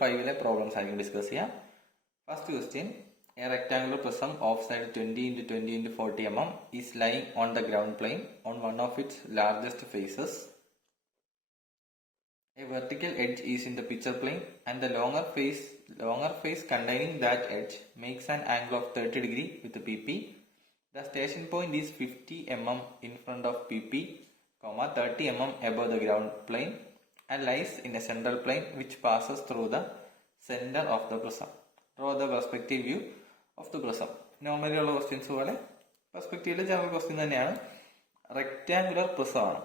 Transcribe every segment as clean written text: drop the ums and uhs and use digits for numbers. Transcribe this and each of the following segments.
5 problems ആയിരിക്കും discuss ചെയ്യാം. First question, a rectangular prism of side 20 into 20 into 40 mm is lying on the ground plane on one of its largest faces. A vertical edge is in the picture plane and the longer face containing that edge makes an angle of 30 degree with the PP. The station point is 50 mm in front of PP, 30 mm above the ground plane and lies in a central plane which passes through the center of the prism. Draw the perspective view of the prism. Normally ഉള്ള questions പോലെ പെർസ്പെക്റ്റീവിലെ general question തന്നെയാണ്. Rectangular prism ആണ്.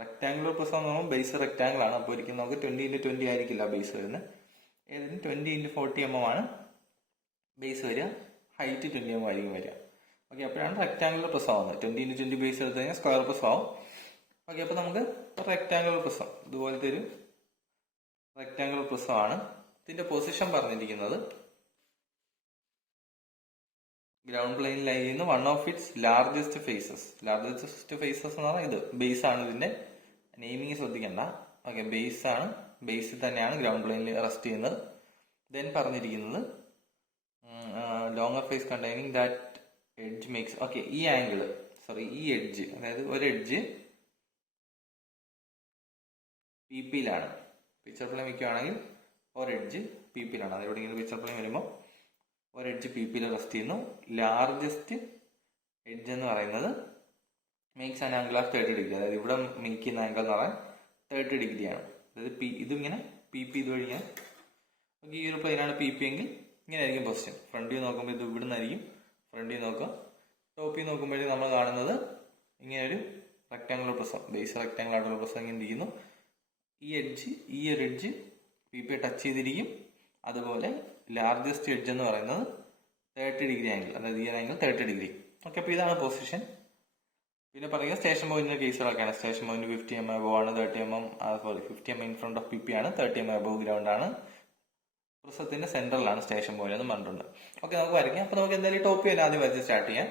Rectangular prism എന്ന് പറയുമ്പോൾ base rectangle ആണ്. അപ്പോൾ ഒരിക്കലും നമുക്ക് 20 into 20 ആയിരിക്കില്ല ബേസ് വരുന്നത്. ഏതിന് 20 into 40 mm ആണ് ബേസ് വരിക. ഹൈറ്റ് 20 mm ആയിരിക്കും വരിക. ഓക്കെ, അപ്പോഴാണ് റെക്ടാങ്കുലർ പ്രിസം ആവുന്നത്. 20 into 20 ബേസ് എടുത്ത് കഴിഞ്ഞാൽ സ്ക്വയർ പ്രിസം ആവും. ഓക്കെ, അപ്പോൾ നമുക്ക് റെക്ടാങ്കുലർ പ്രിസം ഇതുപോലത്തെ ഒരു റെക്ടാങ്കുലർ പ്രിസം ആണ്. ഇതിന്റെ പൊസിഷൻ പറഞ്ഞിരിക്കുന്നത് ഗ്രൗണ്ട് പ്ലെയിനിൽ ആയിരുന്നു one of its largest faces. Largest faces എന്ന് പറഞ്ഞാൽ ഇത് ബേസ് ആണ്. ഇതിന്റെ നെയിമിങ് ശ്രദ്ധിക്കണ്ട. ഓക്കെ, ബേസ് ആണ്. ബേസിൽ തന്നെയാണ് ഗ്രൗണ്ട് പ്ലെയിനിൽ റെസ്റ്റ് ചെയ്യുന്നത്. ദെൻ പറഞ്ഞിരിക്കുന്നത് longer face containing that edge makes. Okay, ഈ ആംഗിള് ഈ എഡ്ജ്, അതായത് ഒരു എഡ്ജ് പി പിയിലാണ്. പിക്ചർ പ്ലെയിൻ വയ്ക്കുകയാണെങ്കിൽ ഒരെഡ്ജ് പി പിയിലാണ്. അതിലൂടെ ഇങ്ങനെ പിക്ചർ പ്ലെയിൻ വരുമ്പോൾ ഒരെഡ്ജ് പി പിയിൽ റെസ്റ്റ് ചെയ്യുന്നു. ലാർജസ്റ്റ് എഡ്ജ് എന്ന് പറയുന്നത് makes an angle of 30 degree. അതായത് ഇവിടെ മേക്ക് ചെയ്യുന്ന ആംഗിൾ എന്ന് പറയാൻ 30 ഡിഗ്രിയാണ്. അതായത് ഇതിങ്ങനെ പി പി ഇതുവഴി ഇങ്ങനെ. ഓക്കെ, ഈ ഒരു പ്ലെയിനാണ് പി പി എങ്കിൽ ഇങ്ങനെ ആയിരിക്കും പൊസിഷൻ. ഫ്രണ്ട് വ്യൂ നോക്കുമ്പോൾ ഇത് ഇവിടെ നിന്നായിരിക്കും ഫ്രണ്ട് വ്യൂ നോക്കുക. ടോപ്പ് വ്യൂ നോക്കുമ്പോഴേക്കും നമ്മൾ കാണുന്നത് ഇങ്ങനെ ഒരു റെക്ടാങ്കുലർ പ്രിസം, ബേസ് റെക്ടാങ്കുലർ ആയിട്ടുള്ള പ്രിസം ഇങ്ങനെ ഇരിക്കുന്നു. ഈ ഒരു എഡ്ജ് പി പി ടച്ച് ചെയ്തിരിക്കും. അതുപോലെ ലാർജസ്റ്റ് എഡ്ജ് എന്ന് പറയുന്നത് 30 ഡിഗ്രി ആംഗിൾ, അതായത് ഈ ആംഗിൾ 30 ഡിഗ്രി. ഓക്കെ, അപ്പോൾ ഇതാണ് പൊസിഷൻ. പിന്നെ പറയുക സ്റ്റേഷൻ പോയിന്റിന്റെ കേസുകളൊക്കെയാണ്. സ്റ്റേഷൻ പോയിന്റ് 50 mm അബവ് ആണ്, 30 mm 50 mm in front of P P ആണ്, 30 mm അബവ് ഗ്രൗണ്ട് ആണ്. പ്രിസത്തിന്റെ സെൻട്രലാണ് സ്റ്റേഷൻ പോയിന്റ് എന്ന് പറഞ്ഞിട്ടുണ്ട്. ഓക്കെ, നമുക്ക് വരയ്ക്കാം. അപ്പോൾ നമുക്ക് എന്തായാലും ടോപ്പ് വ്യൂ ആദ്യം വരച്ച് സ്റ്റാർട്ട് ചെയ്യാം.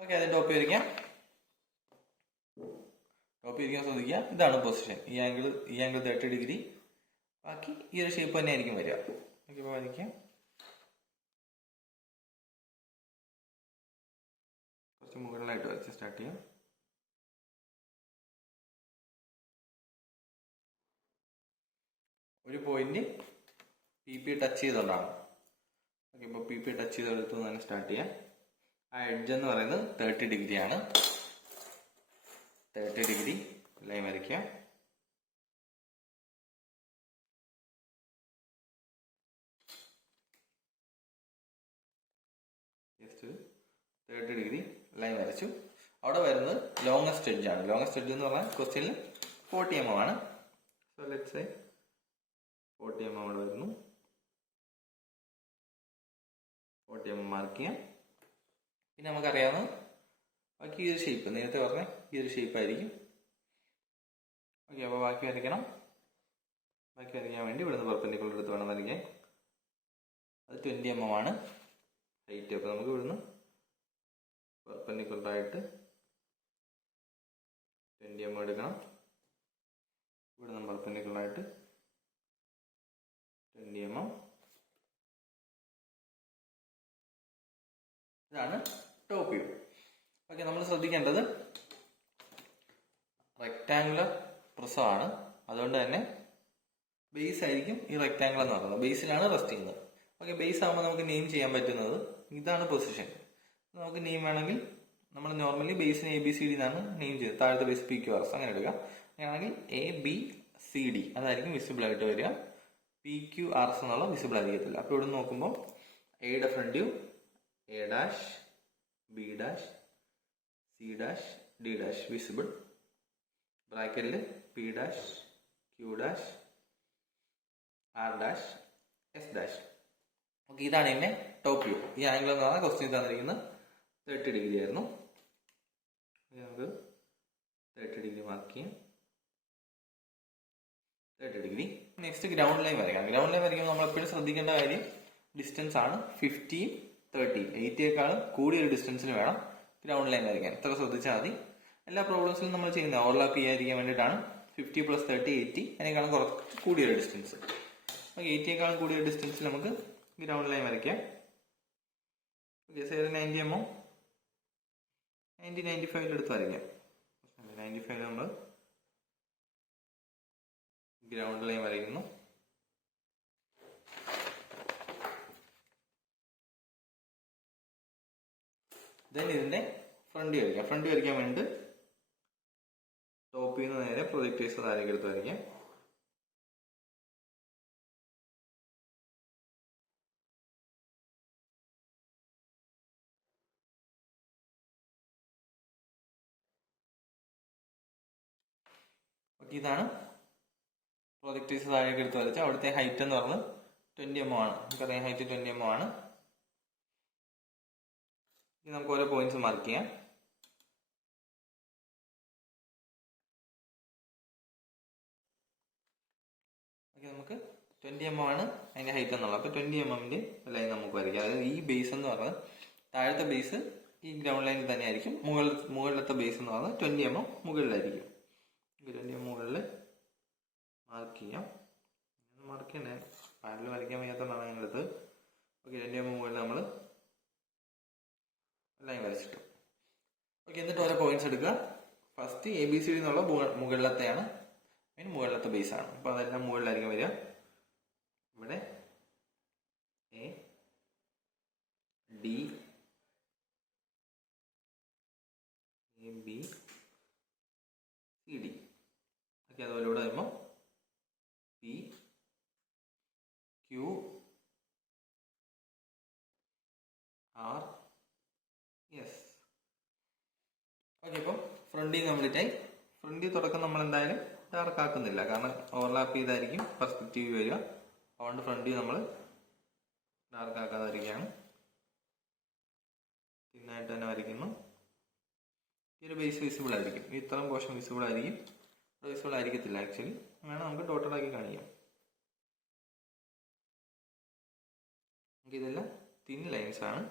ഓക്കെ, ആദ്യം ടോപ്പ് വ്യൂ വരയ്ക്കാം. ടോപ്പ് ഇരിക്കാൻ ശ്രദ്ധിക്കുക. ഇതാണ് പൊസിഷൻ. ഈ ആംഗിൾ 30 ഡിഗ്രി. ബാക്കി ഈ ഒരു ഷേപ്പ് തന്നെ ആയിരിക്കും വരിക. ഓക്കെ, ഇപ്പോൾ വരയ്ക്കാം. കുറച്ച് മുകളിലായിട്ട് വരച്ച് സ്റ്റാർട്ട് ചെയ്യാം. ഒരു പോയിന്റ് പി പി ടച്ച് ചെയ്തുകൊണ്ടാണ്. ഓക്കെ, ഇപ്പോൾ പി പി ടച്ച് ചെയ്തെടുത്ത് തന്നെ സ്റ്റാർട്ട് ചെയ്യാം. ആ എഡ്ജ് എന്ന് പറയുന്നത് 30 ഡിഗ്രിയാണ്. 30 ഡിഗ്രി ലൈൻ വരയ്ക്കുക. ജസ്റ്റ് 30 ഡിഗ്രി ലൈൻ വരച്ചു. അവിടെ വരുന്നത് ലോങ്ങസ്റ്റ് എഡ്ജ് ആണ്. ലോങ്ങസ്റ്റ് എഡ്ജ് എന്ന് പറഞ്ഞാൽ ക്വസ്റ്റ്യനിൽ 40 mm ആണ്. സോ ലെറ്റ്സ് സേ 40 mm അവിടെ വരുന്നു. 40 mm മാർക്ക് ചെയ്യാം. പിന്നെ നമുക്കറിയാവുന്ന ബാക്കി ഈ ഒരു ഷേപ്പ്, നേരത്തെ പറഞ്ഞ ഈ ഒരു ഷേപ്പ് ആയിരിക്കും. ഓക്കെ, അപ്പോൾ ബാക്കി വരയ്ക്കണം. ബാക്കി വരയ്ക്കാൻ വേണ്ടി ഇവിടുന്ന് പെർപെൻഡിക്കുലർ എടുത്ത് വേണം വരയ്ക്കാൻ. അത് 20 mm ആണ് ഹൈറ്റ്. അപ്പോൾ നമുക്ക് ഇവിടുന്ന് പെർപെൻഡിക്കുലർ ആയിട്ട് 20 mm എടുക്കണം. ഇവിടുന്ന് പെർപെൻഡിക്കുലർ ആയിട്ട് 20 mm. ഇതാണ് ടോപ്പ് വ്യൂ. ഓക്കെ, നമ്മൾ ശ്രദ്ധിക്കേണ്ടത് റെക്ടാങ്കുലർ പ്രിസം ആണ്. അതുകൊണ്ട് തന്നെ ബേസ് ആയിരിക്കും ഈ റെക്ടാങ്കിൾ എന്ന് പറയുന്നത്. ബേസിലാണ് റെസ്റ്റ് ചെയ്യുന്നത്. ഓക്കെ, ബേസ് ആകുമ്പോൾ നമുക്ക് നെയിം ചെയ്യാൻ പറ്റുന്നത് ഇതാണ് പൊസിഷൻ. നമുക്ക് നെയിം വേണമെങ്കിൽ നമ്മൾ നോർമലി ബേസിന് ABCD എന്നാണ് നെയിം ചെയ്തത്. താഴത്തെ ബേസ് PQRS അങ്ങനെ എടുക്കുക. അങ്ങനെയാണെങ്കിൽ ABCD അതായിരിക്കും വിസിബിൾ ആയിട്ട് വരിക. PQRS എന്നുള്ള വിസിബിൾ ആയിരിക്കത്തില്ല. അപ്പോൾ ഇവിടെ നോക്കുമ്പോൾ എയുടെ front view A', B', C', D' visible. ബ്രാക്കറ്റിൽ P', Q', R', S'. Okay, ഇതാണ് ഇതിന്റെ ടോപ്പ് വ്യൂ. ഈ ആംഗിൾ എന്ന് പറഞ്ഞാൽ ക്വസ്റ്റ്യൻ തന്നിരിക്കുന്നത് 30 ഡിഗ്രി ആയിരുന്നു. നമുക്ക് 30 ഡിഗ്രി മാർക്ക് ചെയ്യാം. 30 ഡിഗ്രി. നെക്സ്റ്റ് ഗ്രൗണ്ട് ലൈൻ വരയ്ക്കാം. ഗ്രൗണ്ട് ലൈൻ വരയ്ക്കുമ്പോൾ നമ്മൾ എപ്പോഴും ശ്രദ്ധിക്കേണ്ട കാര്യം ഡിസ്റ്റൻസ് ആണ്. 50, 30, 80യേക്കാളും കൂടിയൊരു ഡിസ്റ്റൻസിന് വേണം ഗ്രൗണ്ട് ലൈൻ വരയ്ക്കാൻ. ഇത്ര ശ്രദ്ധിച്ചാൽ മതി. എല്ലാ പ്രോബ്ലംസിലും നമ്മൾ ചെയ്യുന്നത് ഓവർലാപ്പ് ചെയ്യാതിരിക്കാൻ വേണ്ടിയിട്ടാണ് 50 + 30 80 അതിനേക്കാളും കുറച്ച് കൂടിയൊരു ഡിസ്റ്റൻസ്. ഓക്കെ, 80യേക്കാളും കൂടിയ ഡിസ്റ്റൻസിൽ നമുക്ക് ഗ്രൗണ്ട് ലൈൻ വരയ്ക്കാം. ഓക്കെ, സൈഡ് 90 mm 95 എടുത്ത് വരയ്ക്കാം. 95 നമ്മൾ ഗ്രൗണ്ട് ലൈൻ വരയ്ക്കുന്നു. ദെൻ ഇതിന്റെ ഫ്രണ്ട് വരയ്ക്കാം. ഫ്രണ്ട് വരയ്ക്കാൻ വേണ്ടി ടോപ്പിൽ നിന്ന് നേരെ പ്രൊജക്ടേഴ്സ് താഴേക്ക് എടുത്ത് വരയ്ക്കാം. ഓക്കെ, ഇതാണ് പ്രൊജക്ടേഴ്സ് താഴേക്ക് എടുത്ത് വരച്ച അവിടുത്തെ ഹൈറ്റ് എന്ന് പറയുന്നത് 20 mm ആണ്. നമുക്കറിയാം ഹൈറ്റ് 20 mm ആണ്. ഇനി നമുക്ക് ഓരോ പോയിന്റ്സ് മാർക്ക് ചെയ്യാം. ഓക്കെ, നമുക്ക് 20 mm ആണ് അതിന്റെ ഹൈറ്റ് എന്നുള്ളത്. അപ്പോൾ 20 mm ലൈൻ നമുക്ക് വരയ്ക്കാം. അതായത് ഈ ബേസ് എന്ന് പറയുന്നത് താഴത്തെ ബേസ് ഈ ഗ്രൗണ്ട് ലൈനിൽ തന്നെ ആയിരിക്കും. മുകളിലത്തെ ബേസ് എന്ന് പറയുന്നത് 20 mm മുകളിലായിരിക്കും. 20 mm മുകളിൽ മാർക്ക് ചെയ്യാം. മാർക്ക് ചെയ്യണേ, പാനൽ വരയ്ക്കാൻ വയ്യാത്തതാണ് ഞങ്ങളത്. ഓക്കെ, 20 mm മുകളിൽ നമ്മൾ ലൈൻ വരച്ചിട്ടു. ഓക്കെ, എന്നിട്ട് ഓരോ പോയിന്റ്സ് എടുക്കുക. ഫസ്റ്റ് ABCD എന്നുള്ള മുകളിലത്തെയാണ്, അതിന് മുകളിലത്തെ ബേസ് ആണ്. അപ്പോൾ അതെല്ലാം മുകളിലായിരിക്കും വരിക. ഇവിടെ A, D, B, C, D. Okay, അതുപോലെ ഇവിടെ വരുമ്പോൾ P, Q, R, S. Okay, ഇപ്പം ഫ്രണ്ടിൽ കംപ്ലീറ്റ് ആയി. ഫ്രണ്ടിൽ തുടക്കം നമ്മൾ എന്തായാലും ഡാർക്ക് ആക്കുന്നില്ല, കാരണം ഓവർലാപ്പ് ചെയ്തായിരിക്കും പെർസ്പെക്റ്റീവ് വരിക. അതുകൊണ്ട് ഫ്രണ്ടിൽ നമ്മൾ ഡാർക്ക് ആക്കാതിരിക്കുകയാണ്. തിന്നായിട്ട് തന്നെ വരയ്ക്കുന്നു. ഈ ഒരു ബേസ് വിസിബിൾ ആയിരിക്കും, ഈ ഇത്രയും പോർഷൻ വിസിബിൾ ആയിരിക്കും. വിസിബിൾ ആയിരിക്കത്തില്ല ആക്ച്വലി, അങ്ങനെ നമുക്ക് ഡോട്ടഡ് ആക്കി കാണിക്കാം. ഇതെല്ലാം തിൻ ലൈൻസ് ആണ്,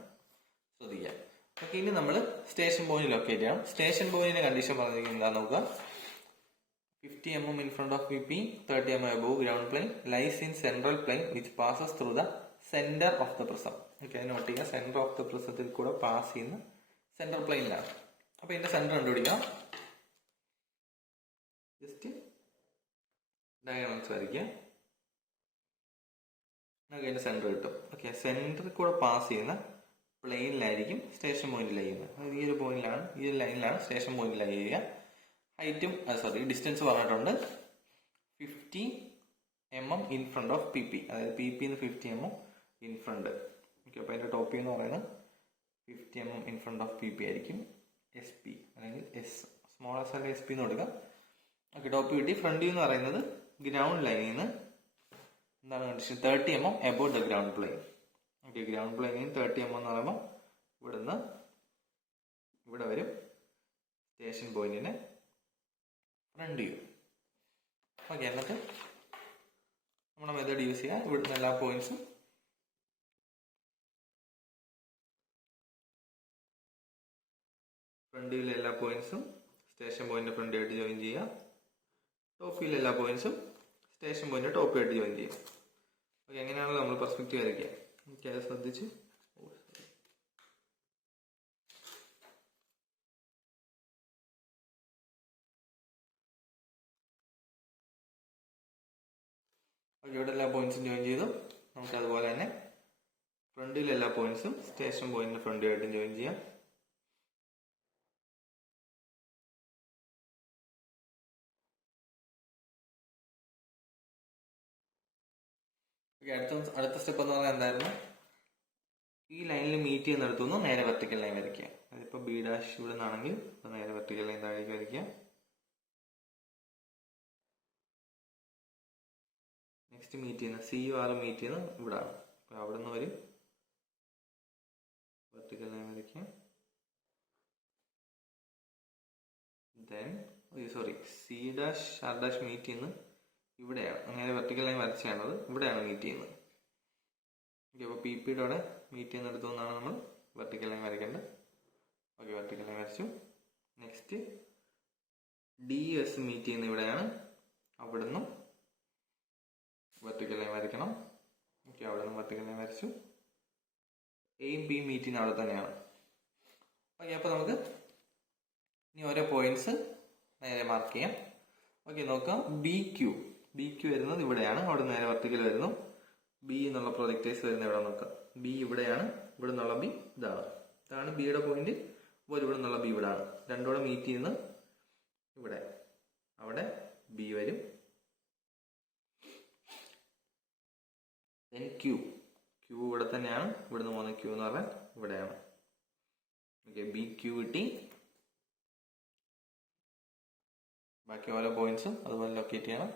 ശ്രദ്ധിക്കാം. ഓക്കെ, ഇനി നമ്മൾ സ്റ്റേഷൻ പോയിന്റ് ലൊക്കേറ്റ് ചെയ്യണം. സ്റ്റേഷൻ പോയിന്റിന്റെ കണ്ടീഷൻ പറഞ്ഞിരിക്കുന്നത് എന്താ നോക്കുക. 50 mm in front of VP, 30 mm above ground plane, lies in central plane which passes through the center of the prism. Okay, note ചെയ്യുക, സെന്റർ ഓഫ് ദ പ്രിസത്തിൽ കൂടെ pass ചെയ്യുന്ന central പ്ലെയിനിലാണ്. അപ്പൊ ഇതിന്റെ സെന്റർ കണ്ടുപിടിക്കാം. ജസ്റ്റ് ഡയഗ്രാംസ് വരയ്ക്കുക, നമുക്ക് അതിന്റെ സെന്റർ കിട്ടും. ഓക്കെ, സെന്ററിൽ കൂടെ പാസ് ചെയ്യുന്ന പ്ലെയിനിലായിരിക്കും സ്റ്റേഷൻ പോയിന്റ് ലൈ ചെയ്യുന്നത്. അതായത് ഈ ഒരു പോയിന്റിലാണ്, ഈ ഒരു ലൈനിലാണ് സ്റ്റേഷൻ പോയിന്റ് ലൈ ചെയ്യുക. ഹൈറ്റും ഡിസ്റ്റൻസ് പറഞ്ഞിട്ടുണ്ട് 50 mm in front of PP. അതായത് PP 50 mm in front. Okay, അപ്പോൾ അതിന്റെ ടോപ്പ് എന്ന് പറയുന്നത് 50 mm in front of PP ആയിരിക്കും. SP അല്ലെങ്കിൽ സ്മോൾ എസ് അല്ലെങ്കിൽ SP എന്ന് കൊടുക്കുക. ഓക്കെ, ടോപ്പ് കിട്ടി. ഫ്രണ്ട് എന്ന് പറയുന്നത് ഗ്രൗണ്ട് ലൈനിൽ നിന്ന് എന്താണ് condition, 30 mm above the ground plain. Okay, ground പ്ലെയിനിൽ 30 mm എന്ന് പറയുമ്പോൾ ഇവിടുന്ന് ഇവിടെ വരും സ്റ്റേഷൻ പോയിന്റിന് ഫ്രണ്ട് വ്യൂ. ഓക്കെ, എന്നിട്ട് നമ്മുടെ മെത്തേഡ് യൂസ് ചെയ്യുക. ഇവിടുന്ന് എല്ലാ പോയിന്റ്സും ഫ്രണ്ട് വ്യൂവിലെ എല്ലാ പോയിന്റ്സും സ്റ്റേഷൻ പോയിന്റ് ഫ്രണ്ട് ആയിട്ട് ജോയിൻ ചെയ്യുക. ടോപ്പ് വ്യൂവിലെ എല്ലാ പോയിന്റ്സും സ്റ്റേഷൻ പോയിന്റ് ടോപ്പ് ആയിട്ട് ജോയിൻ ചെയ്യുക. ഓക്കെ, എങ്ങനെയാണല്ലോ നമ്മൾ പെർസ്പെക്റ്റീവ് വരയ്ക്കുക. ഓക്കെ, അത് ശ്രദ്ധിച്ച്. ഓക്കെ, ഇവിടെ എല്ലാ പോയിന്റ്സും ജോയിൻ ചെയ്തു. നമുക്ക് അതുപോലെ തന്നെ ഫ്രണ്ടിലെ എല്ലാ പോയിന്റ്സും സ്റ്റേഷൻ പോയിന്റിന് ഫ്രണ്ട് ആയിട്ടും ജോയിൻ ചെയ്യാം. അടുത്ത സ്റ്റെപ്പ് എന്ന് പറഞ്ഞാൽ എന്തായിരുന്നു, ഈ ലൈനിൽ മീറ്റ് ചെയ്യുന്നിടത്തുനിന്ന് നേരെ വെർട്ടിക്കൽ ലൈൻ വരയ്ക്കുക. അതിപ്പോൾ B' ഇവിടെ നിന്നാണെങ്കിൽ നേരെ വെർട്ടിക്കൽ ലൈൻ താഴേക്ക് വരയ്ക്കുക. നെക്സ്റ്റ് മീറ്റ് ചെയ്യുന്ന CR മീറ്റ് ചെയ്യുന്നത് ഇവിടെ ആണ്. അപ്പോൾ അവിടെ നിന്ന് ഒരു വെർട്ടിക്കൽ ലൈൻ വരയ്ക്കുക. ദെൻ C', R' മീറ്റ് ചെയ്യുന്നത് ഇവിടെയാണ്. അങ്ങനെ വെർട്ടിക്കൽ ലൈൻ വരച്ചാണത് ഇവിടെയാണ് മീറ്റ് ചെയ്യുന്നത്. ഓക്കെ, അപ്പോൾ PP അവിടെ മീറ്റ് ചെയ്യുന്നിടത്തു നിന്നാണ് നമ്മൾ വെർട്ടിക്കൽ ലൈൻ വരയ്ക്കേണ്ടത്. ഓക്കെ, വെർട്ടിക്കൽ ലൈൻ വരച്ചു. നെക്സ്റ്റ് DS മീറ്റ് ചെയ്യുന്ന ഇവിടെയാണ്. അവിടുന്ന് വെർട്ടിക്കൽ ലൈൻ വരയ്ക്കണം. ഓക്കെ, അവിടെ നിന്ന് വെർട്ടിക്കൽ ലൈൻ വരച്ചു. എയും ബിയും മീറ്റ് ചെയ്യുന്ന അവിടെ തന്നെയാണ്. ഓക്കെ, അപ്പോൾ നമുക്ക് ഇനി ഓരോ പോയിന്റ്സ് നേരെ മാർക്ക് ചെയ്യാം. ഓക്കെ, നോക്കാം. ബി ക്യു വരുന്നത് ഇവിടെയാണ്. അവിടെ നേരെ വെർട്ടിക്കൽ വരുന്നു. ബി എന്നുള്ള പ്രൊജക്ടേഴ്സ് വരുന്നത് ഇവിടെ നോക്കാം. ബി ഇവിടെയാണ്. ഇവിടെ നിന്നുള്ള ബി ഇതാണ് ബിയുടെ പോയിന്റ്. അപ്പോൾ ഇവിടെ നിന്നുള്ള ബി ഇവിടെയാണ്. രണ്ടോടെ മീറ്റ് ചെയ്യുന്നത് ഇവിടെ. അവിടെ ബി വരും. ദെൻ ക്യൂ ഇവിടെ തന്നെയാണ്. ഇവിടുന്ന് പോകുന്ന ക്യൂ എന്ന് പറഞ്ഞാൽ ഇവിടെയാണ്. ഓക്കെ, ബി ക്യൂ കിട്ടി. ബാക്കി ഓരോ പോയിന്റ്സും അതുപോലെ ലൊക്കേറ്റ് ചെയ്യണം.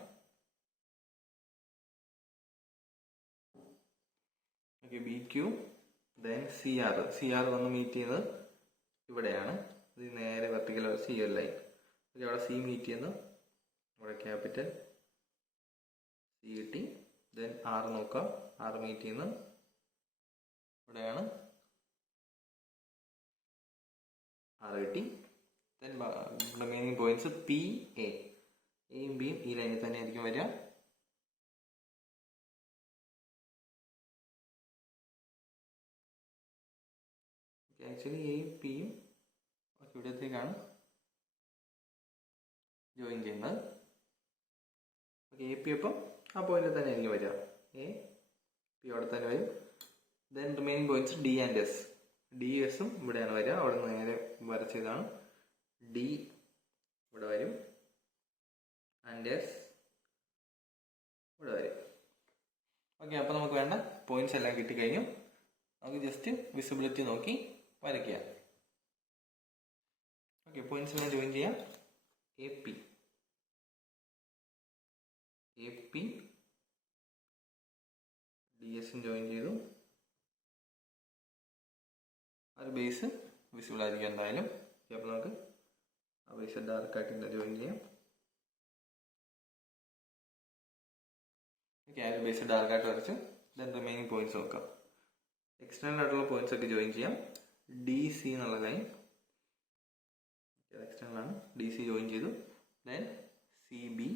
Okay, B Q. Then C R വന്ന് മീറ്റ് ചെയ്യുന്നത് ഇവിടെയാണ്. ഇത് നേരെ vertical C L line. Okay, അവിടെ സി മീറ്റ് ചെയ്യുന്നു. ഇവിടെ ക്യാപിറ്റൽ സി കിട്ടി. ദെൻ ആർ നോക്കാം. ആർ മീറ്റ് ചെയ്യുന്നത് ഇവിടെയാണ്. ആർ കിട്ടി. ദെൻ റിമൈനിങ് പോയിന്റ്സ് പി എയും ബിയും ഈ ലൈനിൽ തന്നെ ആയിരിക്കും വരിക. ആക്ച്വലി എയും പിയും ഇവിടത്തേക്കാണ് ജോയിൻ ചെയ്യുന്നത്. ഓക്കെ, എ പി അപ്പം ആ പോയിന്റിൽ തന്നെ ആയിരിക്കും വരിക. എ പി അവിടെ തന്നെ വരും. Then remaining points D and S. D എസും ഇവിടെയാണ് വരിക. അവിടെ നിന്ന് നേരെ വരച്ചതാണ്. ഡി ഇവിടെ വരും. ആൻഡ് എസ് ഇവിടെ വരും. ഓക്കെ, അപ്പോൾ നമുക്ക് വേണ്ട പോയിന്റ്സ് എല്ലാം കിട്ടിക്കഴിഞ്ഞു. നമുക്ക് ജസ്റ്റ് വിസിബിലിറ്റി നോക്കി വരയ്ക്കുക. ഓക്കെ, പോയിന്റ്സ് എല്ലാം ജോയിൻ ചെയ്യാം. എ പി ഡി എസും ജോയിൻ ചെയ്തു. ആ ഒരു ബേസ് വിസിബിൾ ആയിരിക്കും എന്തായാലും. അപ്പോൾ നമുക്ക് ആ ബേസ് ഡാർക്കായിട്ട് ജോയിൻ ചെയ്യാം. ഓക്കെ, ആ ഒരു ബേസ് ഡാർക്കായിട്ട് വരച്ചു. ദെൻ റിമൈനിങ് പോയിന്റ്സ് നോക്കാം. എക്സ്റ്റേണൽ ആയിട്ടുള്ള പോയിന്റ്സ് ഒക്കെ ജോയിൻ ചെയ്യാം. ഡി സി എന്നുള്ള ലൈൻ എക്സ്റ്റേണൽ ആണ്. ഡി സി ജോയിൻ ചെയ്തു. Then C B,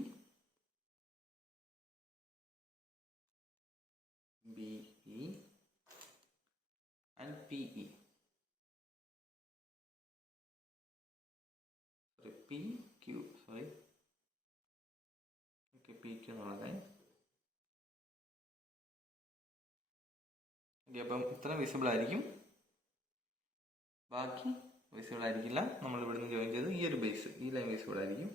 B E and P E. P Q okay, P Q എന്നുള്ള ലൈൻ. ഓക്കെ, അപ്പം ഇത്ര വിസിബിൾ ആയിരിക്കും. ബാക്കി വിസിബിൾ ആയിരിക്കില്ല. നമ്മൾ ഇവിടുന്ന് ജോയിൻ ചെയ്ത് ഈ ഒരു ബേസ്, ഈ ലൈൻ വിസിബിൾ ആയിരിക്കും.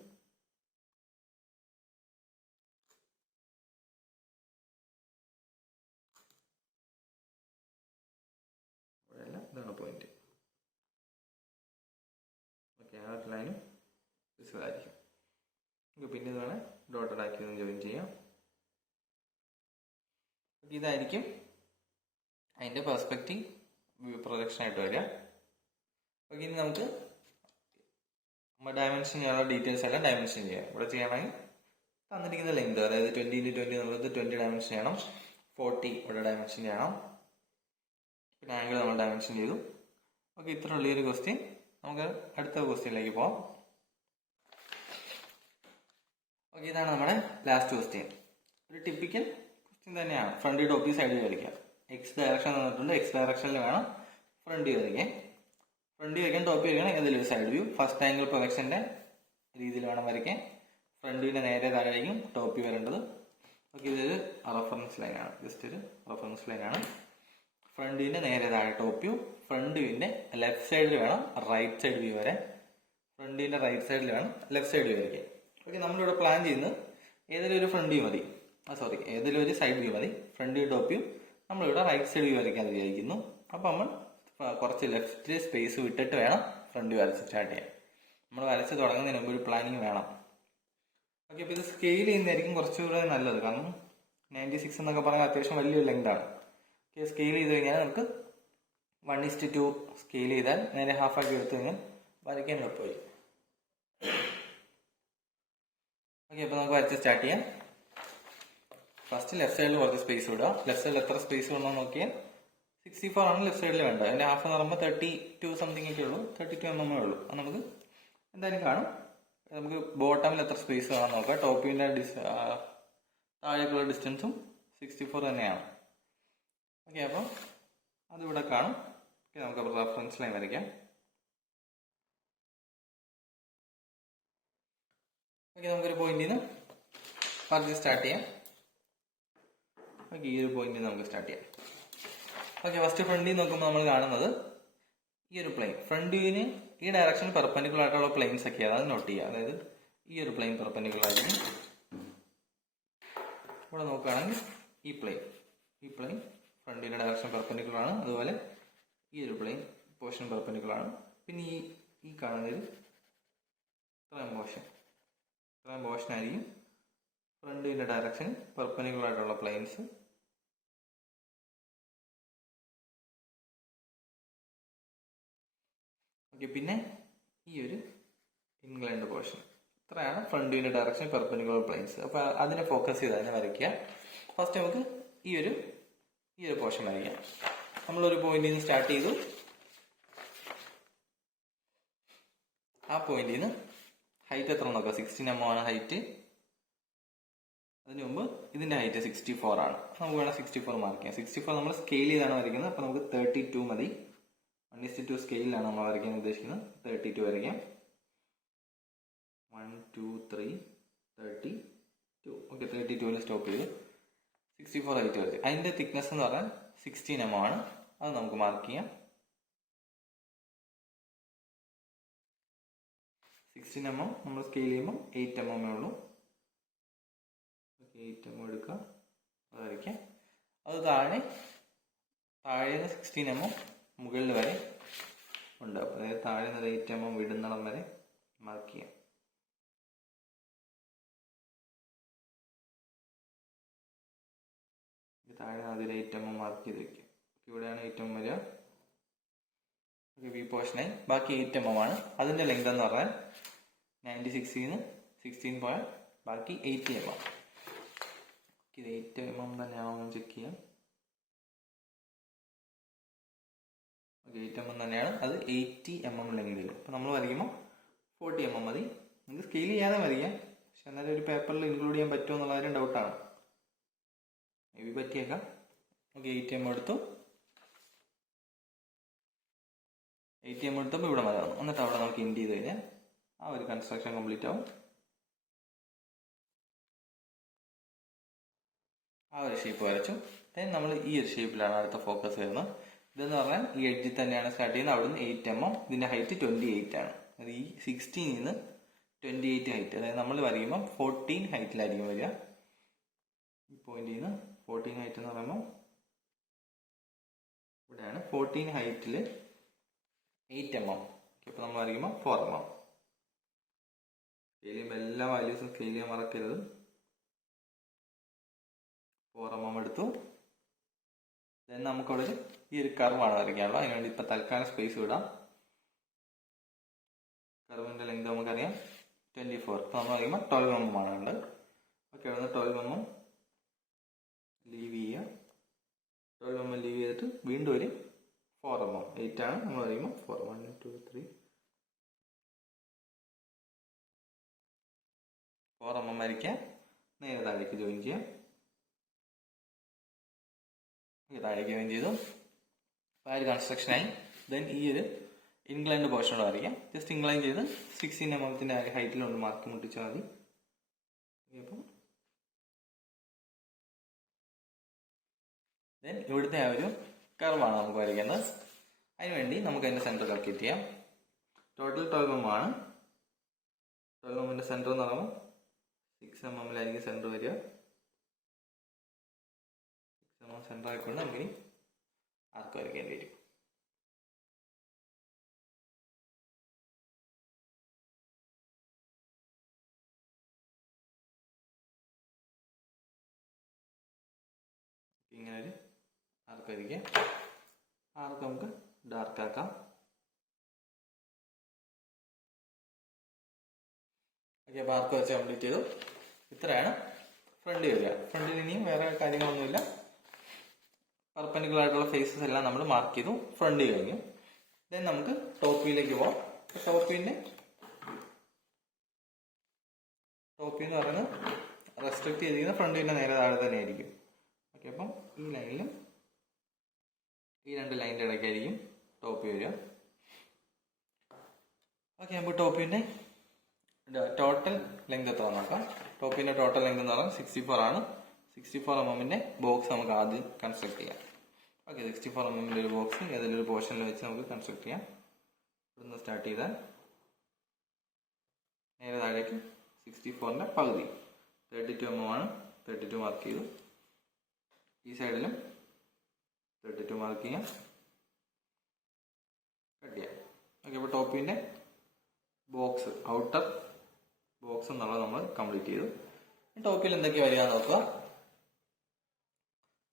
ഇതാണ് പോയിന്റ്. ഓക്കെ, ആ ഒരു ലൈനും വിസിബിൾ ആയിരിക്കും. ഓക്കെ, പിന്നെ ഇത് വേണേൽ ഡോട്ടഡ് ആക്കി ഒന്ന് ജോയിൻ ചെയ്യാം. ഓക്കെ, ഇതായിരിക്കും അതിൻ്റെ പെർസ്പെക്റ്റീവ് പ്രൊജക്ഷൻ ആയിട്ട് വരിക. ഓക്കെ, ഇനി നമുക്ക് ഡയമെൻഷൻ ചെയ്യാനുള്ള ഡീറ്റെയിൽസ് എല്ലാം ഡയമെൻഷൻ ചെയ്യാം. ഇവിടെ ചെയ്യണമെങ്കിൽ തന്നിരിക്കുന്ന ലെങ്ത്, അതായത് 20x20 എന്നുള്ളത് 20 ഡയമെൻഷൻ ചെയ്യണം. 40 ഇവിടെ ഡയമെൻഷൻ ചെയ്യണം. പിന്നെ ആംഗിൾ നമ്മൾ ഡയമെൻഷൻ ചെയ്തു. ഓക്കെ, ഇത്ര ഉള്ളൊരു ക്വസ്റ്റ്യൻ. നമുക്ക് അടുത്ത ക്വസ്റ്റ്യനിലേക്ക് പോവാം. ഓക്കെ, ഇതാണ് നമ്മുടെ ലാസ്റ്റ് ക്വസ്റ്റ്യൻ. ഒരു ടിപ്പിക്കൽ ക്വസ്റ്റ്യൻ തന്നെയാണ്. Front top view side view വരയ്ക്കാം. എക്സ് ഡയറക്ഷൻ തന്നിട്ടുണ്ട്. എക്സ് ഡയറക്ഷനിൽ വേണം ഫ്രണ്ട് വ്യൂ വരയ്ക്കാൻ. ഫ്രണ്ട് വ്യൂ വയ്ക്കാൻ, ടോപ്പ് വ്യൂ വയ്ക്കണം, ഏതെങ്കിലും ഒരു സൈഡ് വ്യൂ. ഫസ്റ്റ് ആംഗിൾ പ്രൊജക്ഷൻ്റെ രീതിയിൽ വേണം വരയ്ക്കാൻ. ഫ്രണ്ട് വ്യൂവിൻ്റെ നേരെ താഴെയായിരിക്കും ടോപ്പ് വ്യൂ വരേണ്ടത്. ഓക്കെ, ഇതൊരു റെഫറൻസ് ലൈനാണ്. ജസ്റ്റ് ഒരു റെഫറൻസ് ലൈനാണ്. ഫ്രണ്ട് വ്യൂവിൻ്റെ നേരെ താഴെ ടോപ്പ് വ്യൂ. ഫ്രണ്ട് വ്യൂവിൻ്റെ ലെഫ്റ്റ് സൈഡിൽ വേണം റൈറ്റ് സൈഡ് വ്യൂ വരാൻ. ഫ്രണ്ട് വ്യൂവിൻ്റെ റൈറ്റ് സൈഡിൽ വേണം ലെഫ്റ്റ് സൈഡ് വ്യൂ വരയ്ക്കാൻ. ഓക്കെ, നമ്മളിവിടെ പ്ലാൻ ചെയ്യുന്നത് ഏതെങ്കിലും ഒരു ഫ്രണ്ട് വ്യൂ മതി. ഏതെങ്കിലും ഒരു സൈഡ് വ്യൂ മതി. Front view, top view. നമ്മളിവിടെ റൈറ്റ് സൈഡ് വ്യൂ വരയ്ക്കാൻ വിചാരിക്കുന്നു. അപ്പോൾ നമ്മൾ കുറച്ച് ലെഫ്റ്റ് സ്പേസ് വിട്ടിട്ട് വേണം ഫ്രണ്ട് വ്യൂ വരച്ച് സ്റ്റാർട്ട് ചെയ്യാൻ. നമ്മൾ വരച്ച് തുടങ്ങുന്നതിന് മുമ്പ് ഒരു പ്ലാനിങ് വേണം. ഓക്കെ, അപ്പോൾ ഇത് സ്കെയിൽ ചെയ്യുന്നതായിരിക്കും കുറച്ചുകൂടെ നല്ലത്. കാരണം 96 എന്നൊക്കെ പറഞ്ഞാൽ അത്യാവശ്യം വലിയൊരു ലെങ്താണ്. ഓക്കെ, സ്കെയിൽ ചെയ്ത് കഴിഞ്ഞാൽ നമുക്ക് 1:2 സ്കെയിൽ ചെയ്താൽ നേരെ ഹാഫാക്കി എടുത്തു കഴിഞ്ഞാൽ വരയ്ക്കാൻ എളുപ്പമായി. ഓക്കെ, അപ്പോൾ നമുക്ക് വരച്ച് സ്റ്റാർട്ട് ചെയ്യാം. ഫസ്റ്റ് ലെഫ്റ്റ് സൈഡിൽ കുറച്ച് സ്പേസ് വിടുക. ലെഫ്റ്റ് സൈഡിൽ എത്ര സ്പേസ് വേണമെന്ന് നോക്കിയാൽ 64 ആണ് ലെഫ്റ്റ് സൈഡിൽ വേണ്ടത്. അതിൻ്റെ ഹാഫ് എന്ന് പറയുമ്പോൾ 32 സംതിങ് ഒക്കെ ഉള്ളൂ. 32 mm ഉള്ളൂ. അത് നമുക്ക് എന്തായാലും കാണും. നമുക്ക് ബോട്ടമിൽ എത്ര സ്പേസ് വേണം നോക്കാം. ടോപ്പിൻ്റെ താഴേക്കുള്ള ഡിസ്റ്റൻസും 64 തന്നെയാണ്. ഓക്കെ, അപ്പം അതിവിടെ കാണും. ഓക്കെ, നമുക്ക് റെഫറൻസ് ലൈൻ വരയ്ക്കാം. ഓക്കെ, നമുക്കൊരു പോയിന്റിൽ നിന്ന് ആദ്യം സ്റ്റാർട്ട് ചെയ്യാം. ഓക്കെ, ഈ ഒരു പോയിന്റിൽ നമുക്ക് സ്റ്റാർട്ട് ചെയ്യാം. ഓക്കെ, ഫസ്റ്റ് ഫ്രണ്ട് വ്യൂ നോക്കുമ്പോൾ നമ്മൾ കാണുന്നത് ഈ ഒരു പ്ലെയിൻ. ഫ്രണ്ട് വ്യൂവിന് ഈ ഡയറക്ഷൻ പെർപെൻഡിക്കുലർ ആയിട്ടുള്ള പ്ലെയിൻസ് ഒക്കെയാണ്, അത് നോട്ട് ചെയ്യുക. അതായത് ഈ ഒരു പ്ലെയിൻ പെർപെൻഡിക്കുലർ ആയിരിക്കും. ഇവിടെ നോക്കുകയാണെങ്കിൽ ഈ പ്ലെയിൻ ഫ്രണ്ട് വ്യൂവിന്റെ ഡയറക്ഷൻ പെർപെൻഡിക്കുലർ ആണ്. അതുപോലെ ഈ ഒരു പ്ലെയിൻ പോർഷൻ പെർപെൻഡിക്കുലർ ആണ്. പിന്നെ ഈ കാണുന്നത് ഇത്രയും പോർഷൻ ആയിരിക്കും ഫ്രണ്ട് വ്യൂവിന്റെ ഡയറക്ഷൻ പെർപെൻഡിക്കുലർ ആയിട്ടുള്ള പ്ലെയിൻസ്. ഓക്കെ, പിന്നെ ഈ ഒരു ഇൻക്ലൈൻഡ് പോർഷൻ. ഇത്രയാണ് ഫ്രണ്ട് വ്യൂവിന്റെ ഡയറക്ഷൻ പെർപെൻഡിക്കുലർ പ്ലെയിൻസ്. അപ്പോൾ അതിനെ ഫോക്കസ് ചെയ്ത് തന്നെ വരയ്ക്കുക. ഫസ്റ്റ് നമുക്ക് ഈ ഒരു പോർഷൻ വരയ്ക്കാം. നമ്മളൊരു പോയിന്റിൽ നിന്ന് സ്റ്റാർട്ട് ചെയ്തു. ആ പോയിന്റിൽ നിന്ന് ഹൈറ്റ് എത്ര നോക്കാം? 16 mm ആണ് ഹൈറ്റ്. അതിന് മുമ്പ് ഇതിന്റെ ഹൈറ്റ് 64 ആണ്. നമുക്ക് വേണം 64 മാർക്ക് ചെയ്യാം. 64 നമ്മൾ സ്കെയിൽ ചെയ്താണ് വരയ്ക്കുന്നത്. അപ്പോൾ നമുക്ക് 32 മതി. 1:2 സ്കെയിലാണ് നമ്മൾ വരയ്ക്കാൻ ഉദ്ദേശിക്കുന്നത്. 32 വരയ്ക്കാം. 1 2 3 32. ഓക്കെ, 32 സ്റ്റോപ്പ് ചെയ്തു. 64 ഹൈറ്റ് വരച്ചു. അതിന്റെ തിക്നെസ് എന്ന് പറഞ്ഞാൽ 16 mm ആണ്. അത് നമുക്ക് മാർക്ക് ചെയ്യാം. 16 mm നമ്മൾ സ്കെയിൽ ചെയ്യുമ്പോൾ 8 mm ഉള്ളൂ. 8 mm എടുക്കുക, അത് വരയ്ക്കാം. അത് താഴെ 16 mm മുകളിൽ വരെ ഉണ്ട്. അതായത് താഴെ 8 mm വിടുന്നിടം വരെ മാർക്ക് ചെയ്യാം. താഴെ അതിൽ 8 mm മാർക്ക് ചെയ്ത് വെക്കുക. ഇവിടെയാണ് 8 mm വരിക. വി പോർഷനായി ബാക്കി 8 mm ആണ്. അതിന്റെ ലെങ്ത് എന്ന് പറഞ്ഞാൽ 96 16 പോയാൽ ബാക്കി 80 mm. ഇത് 8 mm തന്നെയാണെന്ന് ചെക്ക് ചെയ്യാം. 8 mm തന്നെയാണ്. അത് 80 mm ലെങ്ത് വരും. അപ്പോൾ നമ്മൾ വരയ്ക്കുമ്പോൾ 40 mm മതി. നിങ്ങൾക്ക് സ്കെയിൽ ചെയ്യാതെ വരയ്ക്കാം. പക്ഷെ എന്നാലും ഒരു പേപ്പറിൽ ഇൻക്ലൂഡ് ചെയ്യാൻ പറ്റുമോ എന്നുള്ള കാര്യം ഡൗട്ടാണ്. മേ ബി പറ്റിയേക്കാം. ഓക്കെ, 8 mm എടുത്തു. 8 mm എടുത്തപ്പോൾ ഇവിടെ മതി. എന്നിട്ട് അവിടെ നമുക്ക് എൻഡ് ചെയ്ത് കഴിഞ്ഞാൽ ആ ഒരു കൺസ്ട്രക്ഷൻ കംപ്ലീറ്റ് ആവും. ആ ഒരു ഷേപ്പ് വരച്ചു. ദെൻ നമ്മൾ ഈ ഒരു ഷേപ്പിലാണ് അടുത്ത ഫോക്കസ് വരുന്നത്. ഇതെന്ന് പറഞ്ഞാൽ ഈ എഡ്ജിൽ തന്നെയാണ് സ്റ്റാർട്ട് ചെയ്യുന്നത്. അവിടുന്ന് 8 mm. ഇതിന്റെ ഹൈറ്റ് 28 ആണ്. അത് ഈ 16 നിന്ന് 28 ഹൈറ്റ്. അതായത് നമ്മൾ വരയ്ക്കുമ്പോൾ 14 ഹൈറ്റിലായിരിക്കും വരിക. ഈ പോയിന്റിൽ നിന്ന് 14 ഹൈറ്റ് എന്ന് പറയുമ്പോൾ ഇവിടെയാണ് 14 ഹൈറ്റിൽ 8 mm. ഇപ്പൊ നമ്മൾ വരയ്ക്കുമ്പോൾ 4 mm. സ്കെയിൽ ചെയ്യുമ്പോൾ എല്ലാ വാല്യൂസും സ്കെയിൽ ചെയ്യാൻ മറക്കരുത്. 4 mm എടുത്തു. ദെൻ നമുക്കവിടെ ഈ ഒരു കർവാണ് വരയ്ക്കാനുള്ളത്. അതിനുവേണ്ടി ഇപ്പൊ തൽക്കാലം സ്പേസ് വിടാം. കർവിന്റെ ലെങ്ത് നമുക്കറിയാം 24. ഇപ്പൊ നമ്മൾ വരയ്ക്കുമ്പോൾ 12 mm ആണ് ഉള്ളത്. ഓക്കെ, അവിടെ 12 mm ലീവ് ചെയ്യുക. 12 mm ലീവ് ചെയ്തിട്ട് വീണ്ടും ഒരു 4 mm. 8 ആണ് നമ്മൾ വരയ്ക്കുമ്പോൾ 4 1 2 3 4 mm വരയ്ക്കാം. നേരെ താഴേക്ക് ജോയിൻ ചെയ്യാം. താഴേക്ക് ജോയിൻ ചെയ്തു. ആ ഒരു കൺസ്ട്രക്ഷനായി. ദെൻ ഈ ഒരു ഇൻക്ലൈൻഡ് പോർഷനോട് വരയ്ക്കാം. ജസ്റ്റ് ഇൻക്ലൈൻ ചെയ്ത് 16 mm ഹൈറ്റിലുണ്ട് മാർക്ക് മുട്ടിച്ചാൽ മതി. അപ്പം ദെൻ ഇവിടുത്തെ ആ ഒരു കർവാണ് നമുക്ക് വരയ്ക്കുന്നത്. അതിനുവേണ്ടി നമുക്ക് അതിന്റെ സെന്റർ കാൽക്കുലേറ്റ് ചെയ്യാം. ടോട്ടൽ 12 mm ആണ്. 12 mm സെന്റർ എന്ന് പറയുമ്പോൾ 6 mm സെന്റർ വരിക. 6 mm സെന്റർ ആയിക്കൊണ്ട് നമുക്ക് ഇനി ആർക്ക് വരയ്ക്കേണ്ടി വരും. ഇങ്ങനെ ഒരു ആർക്ക് വരയ്ക്കാം. ആർക്ക് നമുക്ക് ഡാർക്ക് ആക്കാം. ഓക്കെ, അപ്പോൾ ആർക്ക് വരച്ച് കംപ്ലീറ്റ് ചെയ്തു. ഇത്രയാണ് ഫ്രണ്ട് വരിക. ഫ്രണ്ടിൽ ഇനിയും വേറെ കാര്യങ്ങളൊന്നുമില്ല. പെർപെൻഡിക്കുലർ ആയിട്ടുള്ള ഫേസസ് എല്ലാം നമ്മൾ മാർക്ക് ചെയ്തു. ഫ്രണ്ട് കഴിഞ്ഞു. ദെൻ നമുക്ക് ടോപ്പ് വ്യൂയിലേക്ക് പോവാം. ടോപ്പ് വ്യൂ എന്ന് പറയുന്നത് റെസ്ട്രിക്ട് ചെയ്തിരിക്കുന്ന ഫ്രണ്ട് വ്യൂവിന്റെ നേരെ താഴെ തന്നെ ആയിരിക്കും. അപ്പം ഈ ലൈനിലും ഈ രണ്ട് ലൈനിൻ്റെ ഇടയ്ക്കായിരിക്കും ടോപ്പ് വരിക. ഓക്കെ, അപ്പോൾ ടോപ്പിൻ്റെ ടോട്ടൽ ലെങ്ത് എത്ര നോക്കാം. ടോപ്പിൻ്റെ ടോട്ടൽ ലെങ്ത് എന്ന് പറഞ്ഞാൽ 64 ആണ്. 64 mm ബോക്സ് നമുക്ക് ആദ്യം കൺസ്ട്രക്ട് ചെയ്യാം. ഓക്കെ, 64 mm ഒരു ബോക്സ് ഏതെങ്കിലും ഒരു പോർഷനിൽ വെച്ച് നമുക്ക് കൺസ്ട്രക്ട് ചെയ്യാം. ഇവിടുന്ന് സ്റ്റാർട്ട് ചെയ്താൽ നേരെ താഴേക്ക് 64ൻ്റെ പകുതി 32 mm ആണ്. 32 മാർക്ക് ചെയ്തു. ഈ സൈഡിലും 32 മാർക്ക് ചെയ്യാം, കട്ട് ചെയ്യാം. ഓക്കെ, അപ്പോൾ ടോപ്പിൻ്റെ ബോക്സ് ഔട്ടർ ബോക്സ് എന്നുള്ളത് നമ്മൾ കംപ്ലീറ്റ് ചെയ്തു. ടോപ്പിൽ എന്തൊക്കെയാണ് വരിക നോക്കുക.